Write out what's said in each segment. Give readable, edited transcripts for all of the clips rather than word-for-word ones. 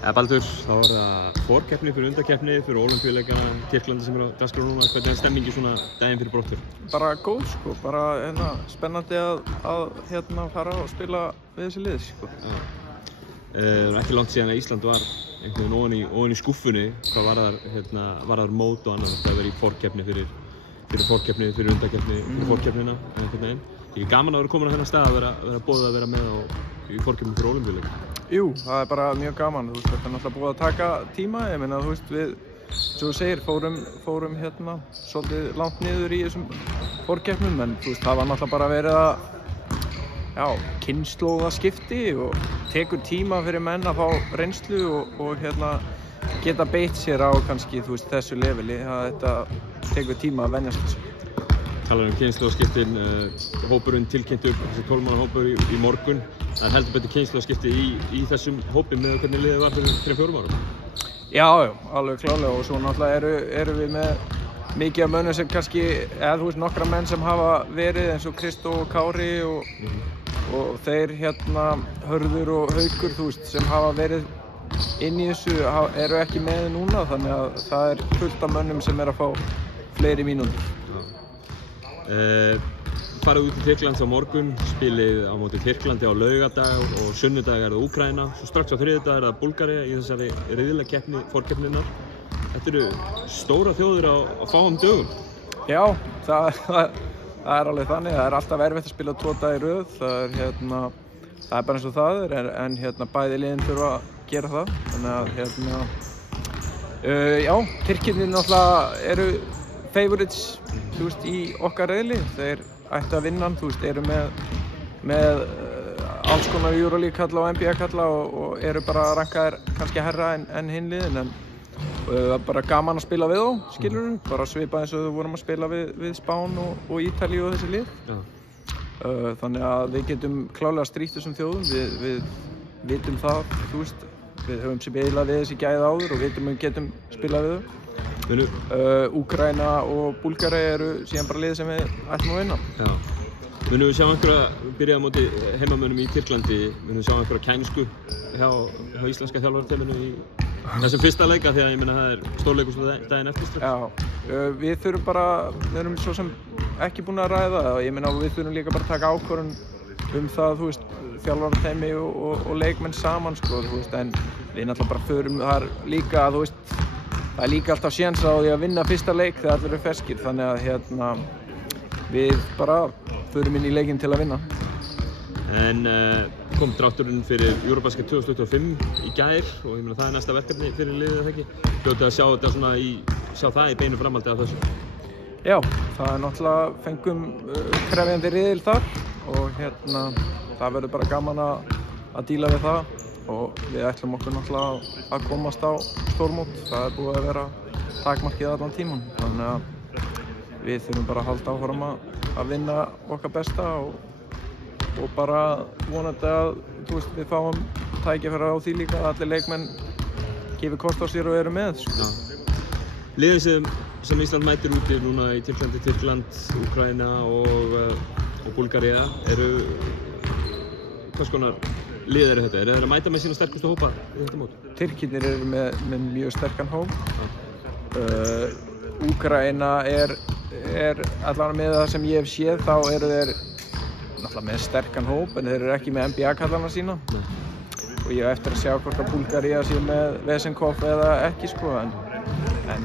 Baldur, þá það forkeppni fyrir undankeppni fyrir Ólympíuleikana Tyrklandi sem á dagskrá núna. Hvernig stemmingin svona daginn fyrir brottför? Bara góð sko, bara spennandi að fara og spila við þessi lið sko. Það ekki langt síðan að Ísland var einhvern veginn ofan í skúffunni hvað varðar mót og annað. Það verið í forkeppni fyrir undankeppni fyrir forkeppnina einhvern veginn. Ekki gaman að vera komin á þennan stað að vera boðið að vera með í forkeppni fyrir Ólympíuleikana? Jú, það bara mjög gaman. Þetta er náttúrulega búið að taka tíma. Ég meina, við, svo þú segir, fórum svolítið langt niður í þessum forkeppnum, en það var náttúrulega bara verið að kynslóðaskipti og tekur tíma fyrir menn að fá reynslu og geta beitt sér á kannski þessu leveli. Þetta tekur tíma að venjast þessu. Talar kynslóðaskiptin, hópurinn tilkynntur, þessi 12 manna hópur í morgun. Það heldur betur kynslóðaskipti í þessum hópi með hvernig liðið var fyrir 3-4 árum? Já, alveg klárlega, og svo náttúrulega erum við með mikið af mönnum sem kannski, nokkra menn sem hafa verið eins og Kristó og Kári og þeir Hörður og Haukur sem hafa verið inn í þessu eru ekki með núna, þannig að það er fullt af mönnum sem að fá fleiri mínútur. Farið út í Tyrklands á morgun, spilið á móti Tyrklandi á laugardag og sunnudag það Úkraína, svo strax á þriðjudag það Búlgaría í þessari riðlakeppni forkeppninnar. Þetta eru stóra þjóðir á fáum dögum. Já, það er alveg þannig, það er alltaf erfitt að spila 2 daga í röð, það er bara eins og það er, en bæði liðin þurfa að gera það, þannig að já, Tyrkirnir náttúrulega eru favorites í okkar riðli. Þeir ættu að vinna, eru með alls konar Euroleague-kalla og NBA-kalla og eru bara rankaðir kannski herra en hinn liðin, en það er bara gaman að spila við þá, skilurðu, bara svipað eins og við vorum að spila við Spán og Ítalíu og þessi lið. Þannig að við getum klárlega strítt þessum þjóðum, við vitum það, við höfum spilað við þessi gæði áður og vitum við getum spilað við þau. Úkraína og Búlgaría eru síðan bara lið sem við ætlum að vinna. Munum við sjá einhverja, byrjaði á móti heimamönnum í Tyrklandi, munum við sjá einhverja kænsku hjá íslenska þjálfarateyminu í þessum fyrsta leika, því að ég meina það er stórleikur svo daginn eftir strax? Já, við erum svo sem ekki búin að ræða það, ég meina við þurfum líka bara að taka ákvörðun það, þjálfarateymi og leikmenn saman, en við náttúrulega bara förum þar líka að, það er líka alltaf séns á því að vinna fyrsta leik þegar allir eru ferskir, þannig að við bara förum inn í leikinn til að vinna. En kom drátturinn fyrir Eurobasket 2025 í gær og ég meina það er næsta verkefni fyrir liðið, eða ekki? Hljótið að sjá það í beinu framhaldi af þessu? Já, það er náttúrulega, fengum krefjandi riðil þar og það verður bara gaman að díla við það. Og við ætlum okkur náttúrulega að komast á stórmót. Það er búið að vera takmarkið allan tíman. Þannig að við þurfum bara að halda áfram að vinna okkar besta og bara vonandi að við fáum tækifæri á því líka að allir leikmenn gefi kost á sér og eru með. Liðin sem Ísland mætir úti núna í Tyrkland, Úkraína og Búlgaría eru hvers konar lið eru þetta? Eru þeir að mæta með sína sterkustu hópa í þetta mót? Tyrkirnir eru með mjög sterkan hóp. Úkraína er allavega með það sem ég hef séð, þá eru þeir náttúrulega með sterkan hóp, en þeir eru ekki með NBA-kallana sína. Og ég hef eftir að sjá hvort að Búlgaría sé með Vesenkov eða ekki, en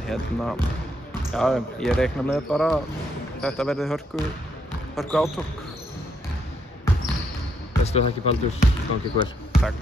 já, ég reikna með bara þetta verði hörku átök. Bestu þakkir Baldur, gangi ykkur vel. Takk.